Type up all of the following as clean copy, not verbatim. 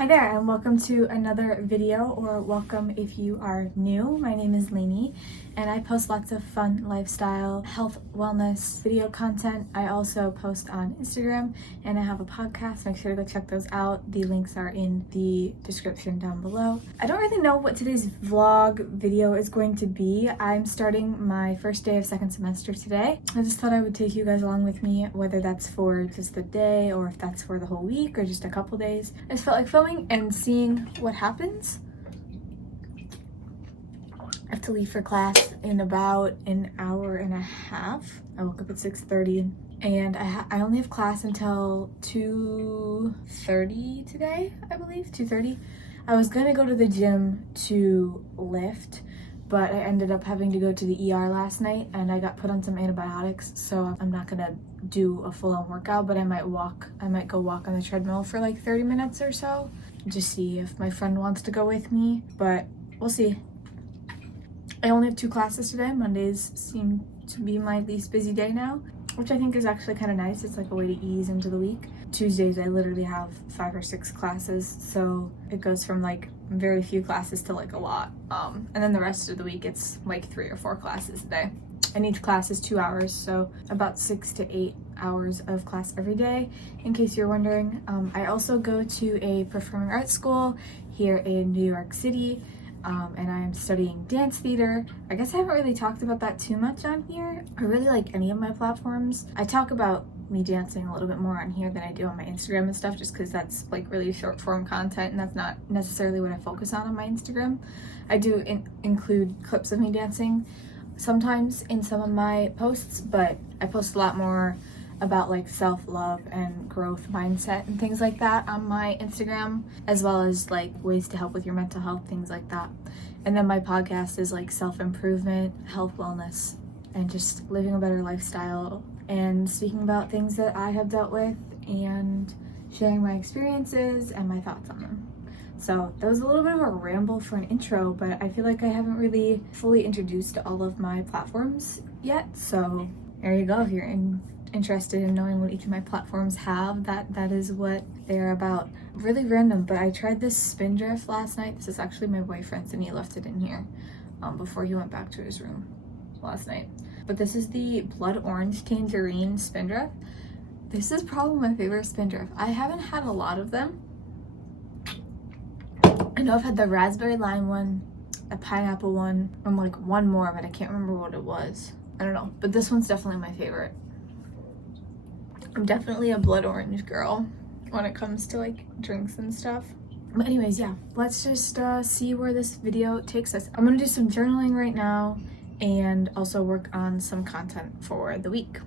Hi there, and welcome to another video, or welcome if you are new. My name is Lainey, and I post lots of fun lifestyle, health, wellness, video content. I also post on Instagram, and I have a podcast. Make sure to go check those out. The links are in the description down below. I don't really know what today's vlog video is going to be. I'm starting my first day of second semester today. I just thought I would take you guys along with me, whether that's for just the day or if that's for the whole week or just a couple days. I just felt like filming and seeing what happens. I have to leave for class in about an hour and a half. I woke up at 6:30 and I only have class until 2:30 today, I believe, 2:30. I was gonna go to the gym to lift, but I ended up having to go to the ER last night and I got put on some antibiotics, so I'm not gonna do a full-on workout, but I might go walk on the treadmill for like 30 minutes or so, just see if my friend wants to go with me, but we'll see. I only have 2 classes today. Mondays seem to be my least busy day now, which I think is actually kind of nice. It's like a way to ease into the week. Tuesdays I literally have 5 or 6 classes, so it goes from like very few classes to like a lot, and then the rest of the week it's like 3 or 4 classes a day, and each class is 2 hours, so about 6 to 8 hours of class every day, in case you're wondering. I also go to a performing arts school here in New York City, and I am studying dance theater. I guess I haven't really talked about that too much on here, or really like any of my platforms. I talk about me dancing a little bit more on here than I do on my Instagram and stuff, just because that's like really short form content and that's not necessarily what I focus on my Instagram. I do include clips of me dancing sometimes in some of my posts, but I post a lot more about like self-love and growth mindset and things like that on my Instagram, as well as like ways to help with your mental health, things like that. And then my podcast is like self-improvement, health, wellness, and just living a better lifestyle and speaking about things that I have dealt with and sharing my experiences and my thoughts on them. So that was a little bit of a ramble for an intro, but I feel like I haven't really fully introduced all of my platforms yet. So there you go. If you're interested in knowing what each of my platforms have, that is what they're about. Really random, but I tried this Spindrift last night. This is actually my boyfriend's, and he left it in here before he went back to his room last night. But this is the Blood Orange Tangerine Spindrift. This is probably my favorite Spindrift. I haven't had a lot of them. I know I've had the raspberry lime one, a pineapple one, and like one more, but I can't remember what it was. I don't know, but this one's definitely my favorite. I'm definitely a blood orange girl when it comes to like drinks and stuff. But anyways, yeah, let's just see where this video takes us. I'm gonna do some journaling right now and also work on some content for the week.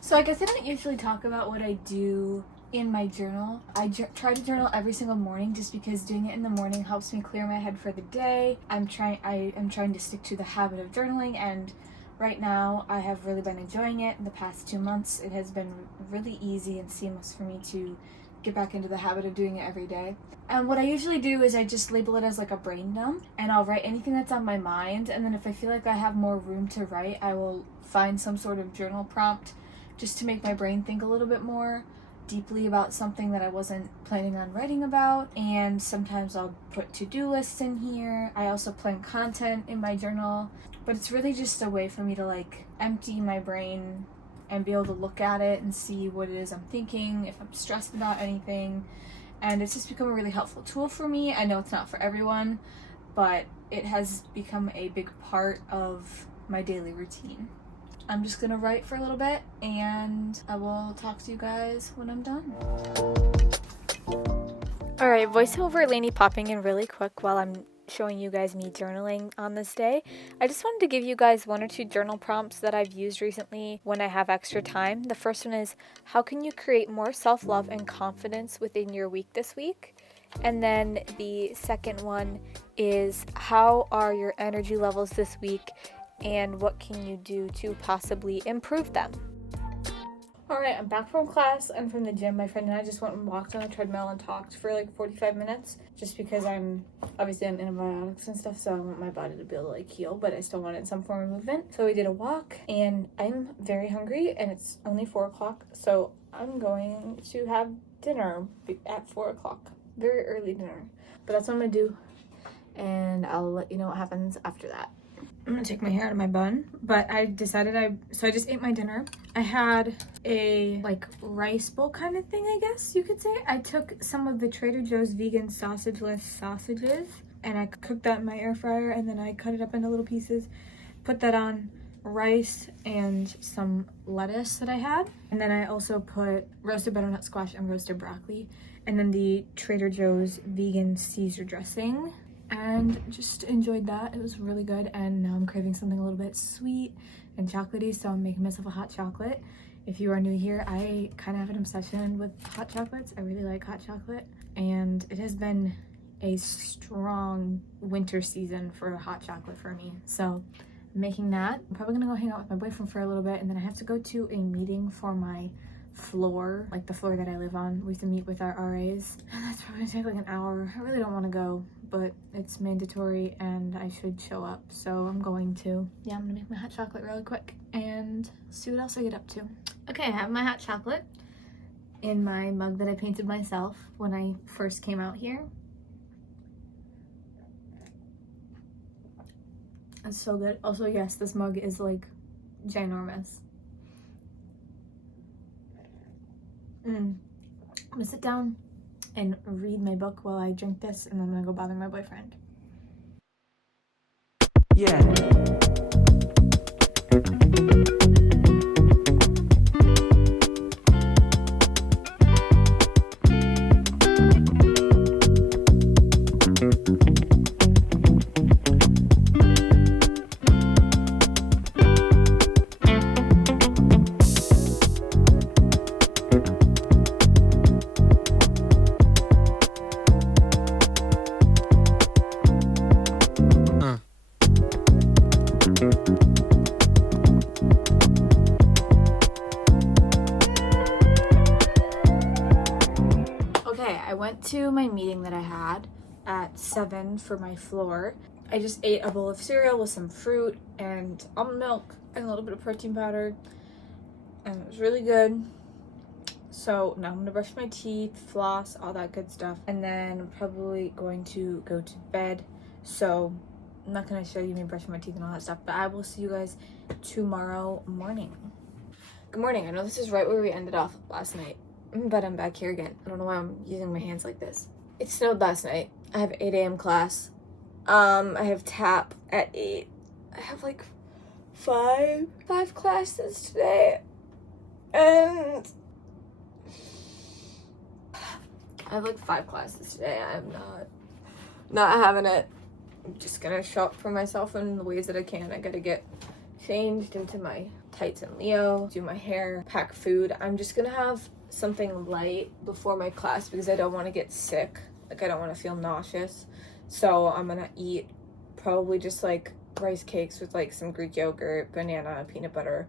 So I guess I don't usually talk about what I do in my journal. I try to journal every single morning just because doing it in the morning helps me clear my head for the day. I am trying to stick to the habit of journaling, and right now I have really been enjoying it. In the past 2 months it has been really easy and seamless for me to get back into the habit of doing it every day. And what I usually do is I just label it as like a brain dump, and I'll write anything that's on my mind, and then if I feel like I have more room to write, I will find some sort of journal prompt just to make my brain think a little bit more deeply about something that I wasn't planning on writing about. And sometimes I'll put to-do lists in here. I also plan content in my journal, but it's really just a way for me to like empty my brain and be able to look at it and see what it is I'm thinking, if I'm stressed about anything. And it's just become a really helpful tool for me. I know it's not for everyone, but it has become a big part of my daily routine. I'm just gonna write for a little bit and I will talk to you guys when I'm done. Alright, voiceover Lainey popping in really quick while I'm showing you guys me journaling on this day. I just wanted to give you guys 1 or 2 journal prompts that I've used recently when I have extra time. The first one is, how can you create more self-love and confidence within your week this week? And then the second one is, how are your energy levels this week and what can you do to possibly improve them? All right, I'm back from class and from the gym. My friend and I just went and walked on a treadmill and talked for like 45 minutes just because I'm obviously on antibiotics and stuff, so I want my body to be able to like heal, but I still wanted some form of movement. So we did a walk and I'm very hungry and it's only 4 o'clock, so I'm going to have dinner at 4 o'clock. Very early dinner, but that's what I'm gonna do and I'll let you know what happens after that. I'm gonna take my hair out of my bun, but I decided I just ate my dinner. I had a like rice bowl kind of thing, I guess you could say. I took some of the Trader Joe's vegan sausageless sausages and I cooked that in my air fryer, and then I cut it up into little pieces, put that on rice and some lettuce that I had. And then I also put roasted butternut squash and roasted broccoli, and then the Trader Joe's vegan Caesar dressing, and just enjoyed that. It was really good, and now I'm craving something a little bit sweet and chocolatey, so I'm making myself a hot chocolate. If you are new here, I kind of have an obsession with hot chocolates. I really like hot chocolate, and it has been a strong winter season for hot chocolate for me, so I'm making that. I'm probably gonna go hang out with my boyfriend for a little bit, and then I have to go to a meeting for my floor, like the floor that I live on. We have to meet with our RAs, and that's probably gonna take like an hour. I really don't want to go, but it's mandatory and I should show up, so I'm going to. Yeah, I'm gonna make my hot chocolate really quick and see what else I get up to. Okay, I have my hot chocolate in my mug that I painted myself when I first came out here. It's so good. Also, yes, this mug is like ginormous. I'm gonna sit down and read my book while I drink this, and then I'm gonna go bother my boyfriend. Yeah. Okay, I went to my meeting that I had at 7 for my floor. I just ate a bowl of cereal with some fruit and almond milk and a little bit of protein powder, and it was really good. So now I'm gonna brush my teeth, floss, all that good stuff, and then I'm probably going to go to bed. So I'm not gonna show you me brushing my teeth and all that stuff, but I will see you guys tomorrow morning. Good morning. I know this is right where we ended off last night, but I'm back here again. I don't know why I'm using my hands like this. It snowed last night. I have 8 a.m. class. I have tap at 8. I have like five classes today, and I have like 5 classes today. I'm not having it. I'm just gonna shop for myself in the ways that I can. I gotta get changed into my tights and Leo, do my hair, pack food. I'm just gonna have something light before my class because I don't want to get sick. Like, I don't want to feel nauseous. So I'm gonna eat probably just like rice cakes with like some Greek yogurt, banana, peanut butter,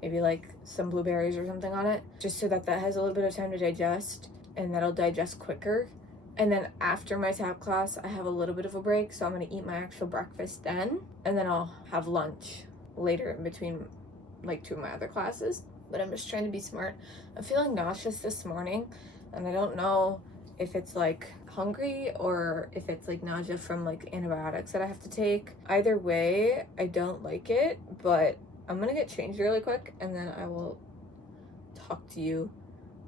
maybe like some blueberries or something on it, just so that has a little bit of time to digest, and that'll digest quicker. And then after my tap class, I have a little bit of a break, so I'm gonna eat my actual breakfast then, and then I'll have lunch later in between like 2 of my other classes. But I'm just trying to be smart. I'm feeling nauseous this morning, and I don't know if it's like hungry or if it's like nausea from like antibiotics that I have to take. Either way, I don't like it, but I'm gonna get changed really quick, and then I will talk to you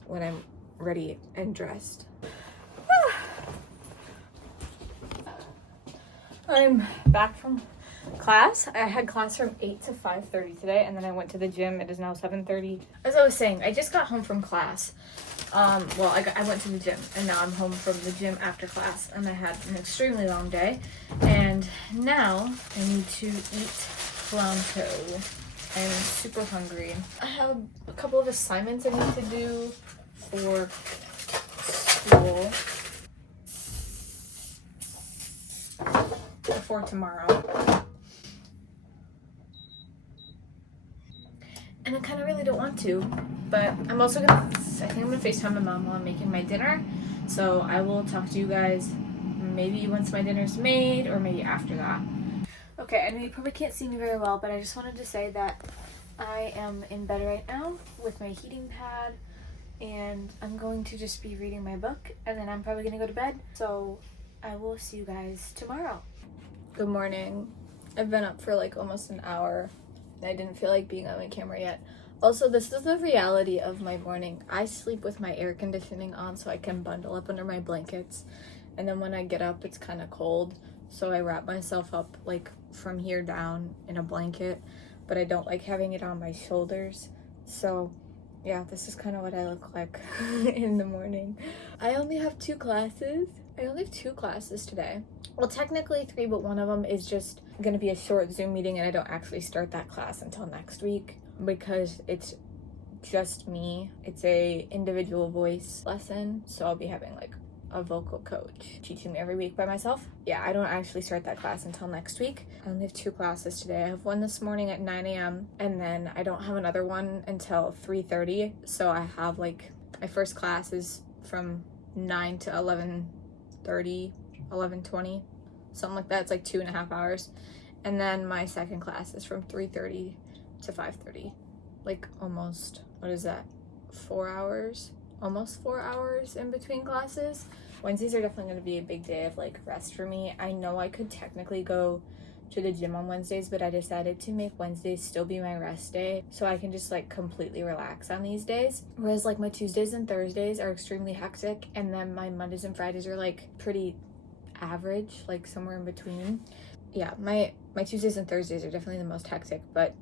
when I'm ready and dressed. I'm back from class. I had class from 8 to 5:30 today, and then I went to the gym. It is now 7:30. As I was saying, I just got home from class. Well, I went to the gym, and now I'm home from the gym after class, and I had an extremely long day, and now I need to eat pronto. I'm super hungry. I have a couple of assignments I need to do for school for tomorrow. And and I kind of really don't want to, but I'm also gonna, I think I'm gonna FaceTime my mom while I'm making my dinner, so I will talk to you guys maybe once my dinner's made, or maybe after that. Okay, I know you probably can't see me very well, but I just wanted to say that I am in bed right now with my heating pad, and I'm going to just be reading my book, and then I'm probably gonna go to bed, so I will see you guys tomorrow. Good morning. I've been up for like almost an hour. I didn't feel like being on my camera yet. Also, this is the reality of my morning. I sleep with my air conditioning on so I can bundle up under my blankets. And then when I get up, it's kind of cold. So I wrap myself up like from here down in a blanket. But I don't like having it on my shoulders. So yeah, this is kind of what I look like in the morning. I only have two classes today. Well, technically 3, but one of them is just gonna be a short Zoom meeting, and I don't actually start that class until next week because it's just me. It's a individual voice lesson, so I'll be having like a vocal coach teaching me every week by myself. Yeah, I don't actually start that class until next week. I only have 2 classes today. I have one this morning at 9 a.m. and then I don't have another one until 3:30. So I have like, my first class is from 9 to 11:30, 11:20, something like that. It's like 2.5 hours. And then my second class is from 3:30 to 5:30. Like almost, what is that? 4 hours? Almost 4 hours in between classes. Wednesdays are definitely going to be a big day of like rest for me. I know I could technically go to the gym on Wednesdays, but I decided to make Wednesdays still be my rest day so I can just like completely relax on these days. Whereas like my Tuesdays and Thursdays are extremely hectic, and then my Mondays and Fridays are like pretty average, like somewhere in between. Yeah, my Tuesdays and Thursdays are definitely the most hectic, but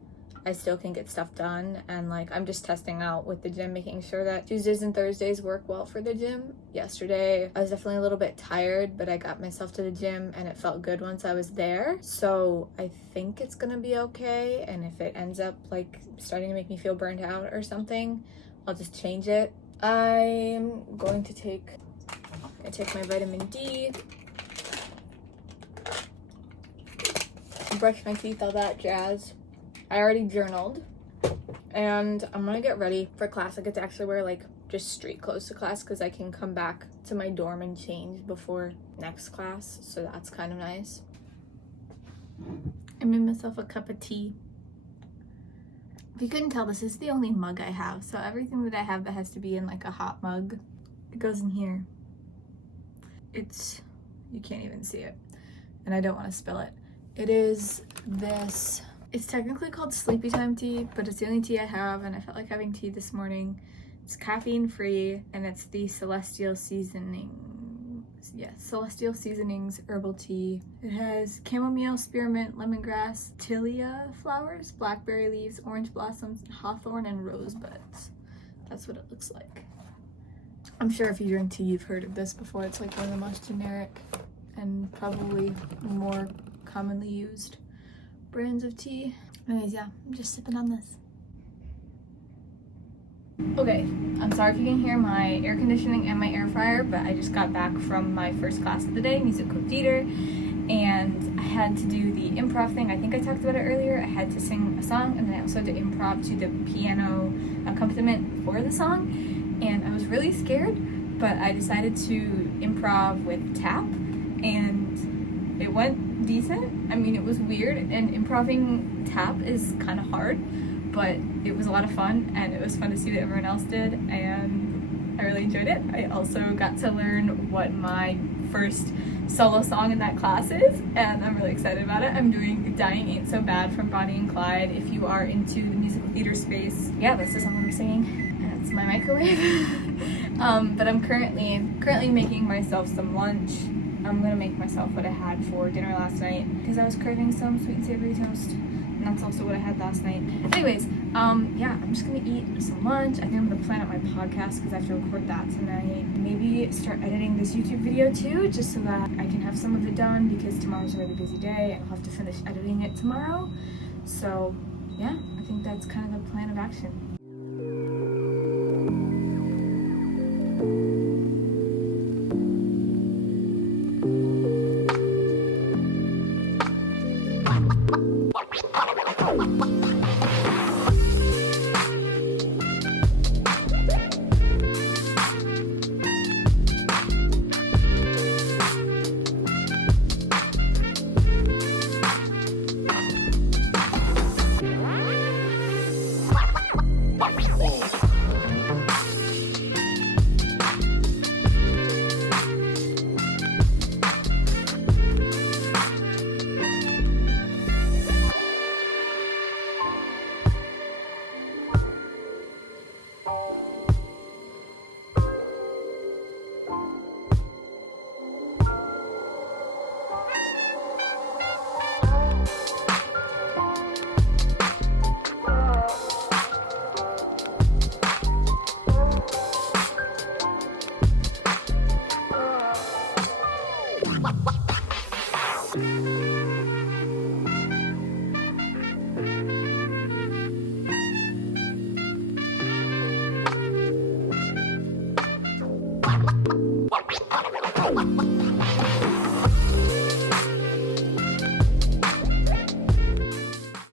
I still can get stuff done, and like I'm just testing out with the gym, making sure that Tuesdays and Thursdays work well for the gym. Yesterday I was definitely a little bit tired, but I got myself to the gym and it felt good once I was there, so I think it's gonna be okay. And if it ends up like starting to make me feel burnt out or something, I'll just change it. I'm going to take my vitamin D, brush my teeth, all that jazz. I already journaled, and I'm gonna get ready for class. I get to actually wear like just street clothes to class because I can come back to my dorm and change before next class, so that's kind of nice. I made myself a cup of tea. If you couldn't tell, this is the only mug I have, so everything that I have that has to be in like a hot mug, it goes in here. You can't even see it, and I don't want to spill it. It is this. It's technically called Sleepy Time tea, but it's the only tea I have, and I felt like having tea this morning. It's caffeine free, and it's the Celestial Seasonings. Yeah, Celestial Seasonings herbal tea. It has chamomile, spearmint, lemongrass, tilia flowers, blackberry leaves, orange blossoms, hawthorn, and rosebuds. That's what it looks like. I'm sure if you drink tea, you've heard of this before. It's like one of the most generic and probably more commonly used brands of tea. Anyways, yeah, I'm just sipping on this. Okay, I'm sorry if you can hear my air conditioning and my air fryer, but I just got back from my first class of the day, musical theater, and I had to do the improv thing. I think I talked about it earlier. I had to sing a song, and then I also had to improv to the piano accompaniment for the song, and I was really scared, but I decided to improv with tap, and it went decent. I mean, it was weird, and improving tap is kind of hard, but it was a lot of fun, and it was fun to see that everyone else did, and I really enjoyed it. I also got to learn what my first solo song in that class is, and I'm really excited about it. I'm doing Dying Ain't So Bad from Bonnie and Clyde. If you are into the musical theater space, yeah, this is something I'm singing. That's my microwave. But I'm currently making myself some lunch. I'm gonna make myself what I had for dinner last night because I was craving some sweet and savory toast, and that's also what I had last night. Anyways, yeah, I'm just gonna eat some lunch. I think I'm gonna plan out my podcast because I have to record that tonight. Maybe start editing this YouTube video too, just so that I can have some of it done because tomorrow's a really busy day and I'll have to finish editing it tomorrow. So yeah, I think that's kind of the plan of action.